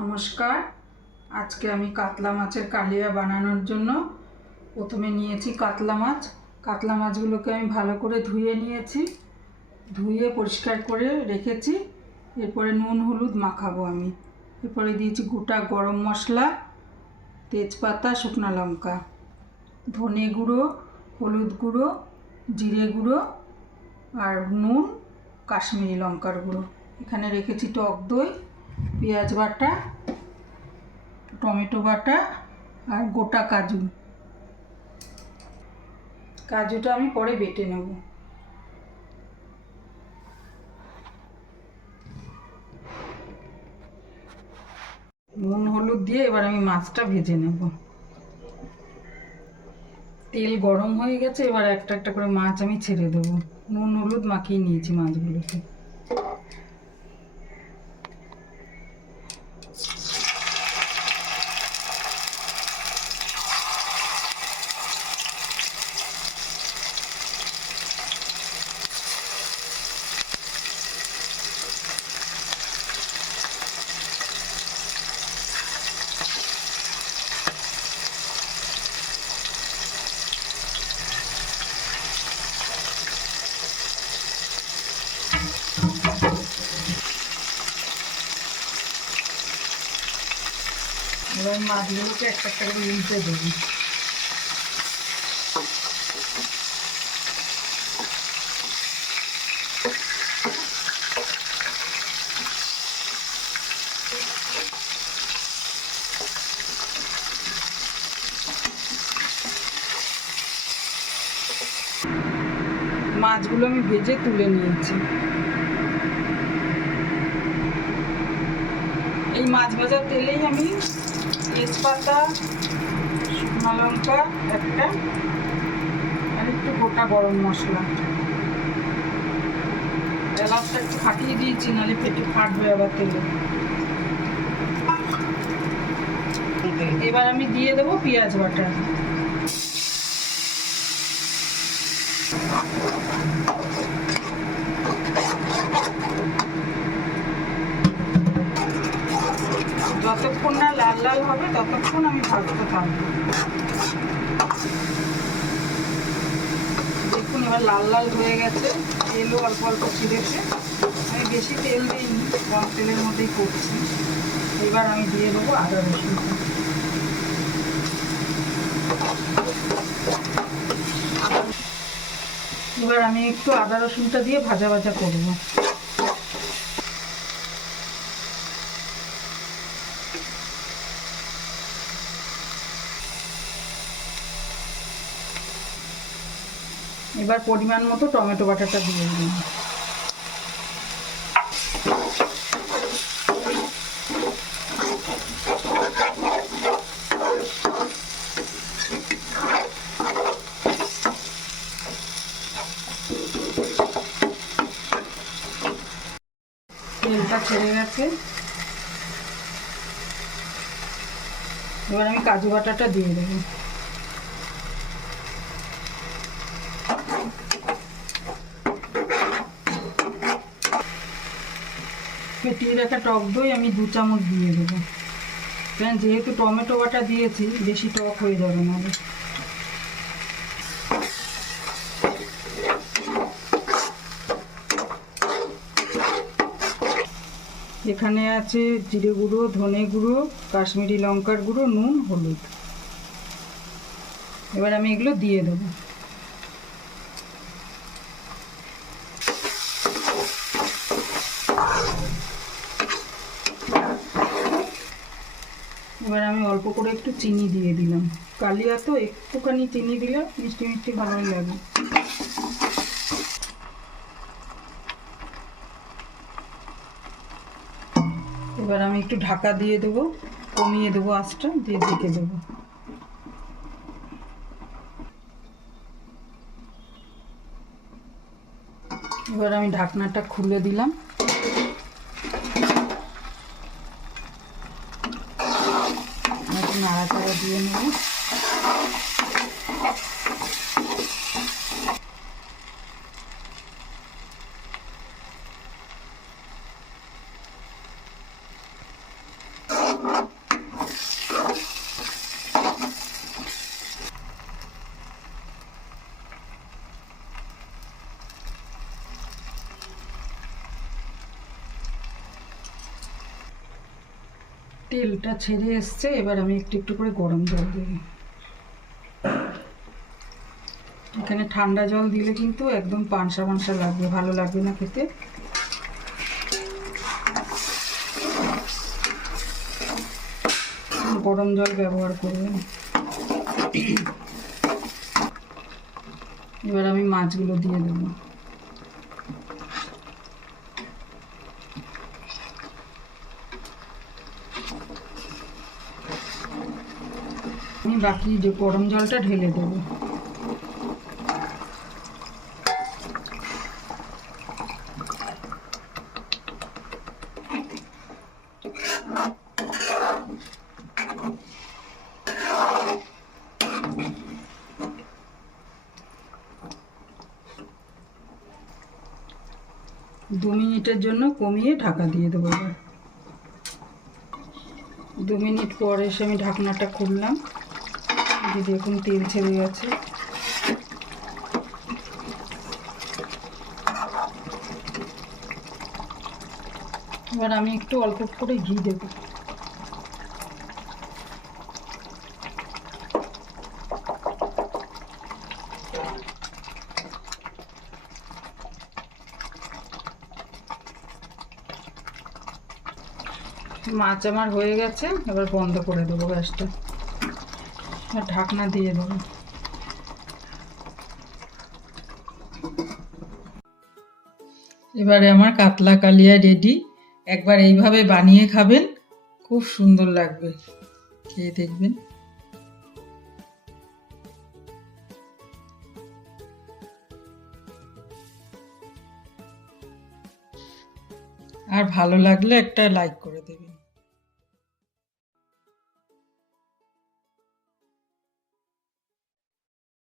নমস্কার। আজকে আমি কাতলা মাছের কালিয়া বানানোর জন্য প্রথমে নিয়েছি কাতলা মাছ। কাতলা মাছগুলোকে আমি ভালো করে ধুয়ে নিয়েছি। ধুয়ে পরিষ্কার করে রেখেছি। এরপরে নুন, হলুদ মাখাবো আমি। এরপরে দিয়েছি গোটা গরম মশলা, তেজপাতা, শুকনো লঙ্কা, ধনে গুঁড়ো, হলুদ গুঁড়ো, জিরে গুঁড়ো আর নুন, কাশ্মীরি লঙ্কার গুঁড়ো। এখানে রেখেছি টক দই। পেঁয়াজ বাটা, টমেটো বাটা আর গোটা কাজু। কাজুটা আমি পরে বেটে নেব। নুন, হলুদ দিয়ে এবার আমি মাছটা ভেজে নেব। তেল গরম হয়ে গেছে, এবার একটা একটা করে মাছ আমি ছেড়ে দেবো। নুন, হলুদ মাখিয়ে নিয়েছি মাছগুলোকে। এবার মাছগুলোকে একটা একটা করে উল্টে দেবো। মাছগুলো আমি ভেজে তুলে নিয়েছি। এই মাছ ভাজার তেলেই আমি তেজপাতা, শুকনো লঙ্কা, একটা, আর একটু গোটা গরম মশলা। এলাচটা একটু ফাটিয়ে দিয়েছি, নাহলে পেটে ফাটবে আবার তেলে। এবার আমি দিয়ে দেবো পেঁয়াজ বাটা। যতক্ষণ না লাল হবে, ততক্ষণ আমি ভাজতে থাকব দেখুন, এবার লাল লাল হয়ে গেছে। তেলও অল্প অল্প ছিঁড়েছে আমি বেশি তেল দিইনি, কম তেলের মধ্যেই করছি। এবার আমি দিয়ে দেবো আদা রসুন। এবার আমি একটু আদা রসুনটা দিয়ে ভাজা ভাজা করব। এবার পরিমাণ মতো টমেটো বাটাটা দিয়ে দিন তেলটা ছেড়ে গেছে। এবার আমি কাজু বাটাটা দিয়ে দেবো। ফেটিয়ে রাখা টক দই আমি দু চামচ দিয়ে দেবো। কারণ যেহেতু টমেটো বাটা দিয়েছি, বেশি টক হয়ে যাবে না। এখানে আছে জিরে গুঁড়ো, ধনে গুঁড়ো, কাশ্মীরি লঙ্কার গুঁড়ো, নুন, হলুদ। এবার আমি এগুলো দিয়ে দেবো এবার আমি অল্প করে একটু চিনি দিয়ে দিলাম। কালিয়া তো একটুখানি চিনি দিলে মিষ্টি মিষ্টি ভালোই লাগে। এবার আমি একটু ঢাকা দিয়ে দেবো, কমিয়ে দেবো আঁচটা, দিয়ে ঢেকে দেবো। এবার আমি ঢাকনাটা খুলে দিলাম। 也吃 তেলটা ছেড়ে এসছে, এবার আমি একটু একটু করে গরম জল দেব। এখানে ঠান্ডা জল দিলে কিন্তু একদম পানসা পানসা লাগবে, ভালো লাগবে না খেতে। গরম জল ব্যবহার করবেন এবার আমি মাছগুলো দিয়ে দেবো। বাকি যে গরম জলটা ঢেলে দেবো। দু মিনিটের জন্য কমিয়ে ঢাকা দিয়ে দেবো এবার। দু মিনিট পর এসে আমি ঢাকনাটা খুললাম। যে দেখুন তেল ছেড়ে গেছে। এবার আমি একটু অল্প করে ঘি দেবো। মাছ আমার হয়ে গেছে, এবার বন্ধ করে দেবো গ্যাসটা। ঢাকনা দিয়ে দেবো। এবারে আমার কাতলা কালিয়া রেডি। একবার এইভাবে বানিয়ে খাবেন, খুব সুন্দর লাগবে। খেয়ে দেখবেন। আর ভালো লাগলে একটা লাইক করে দেবেন।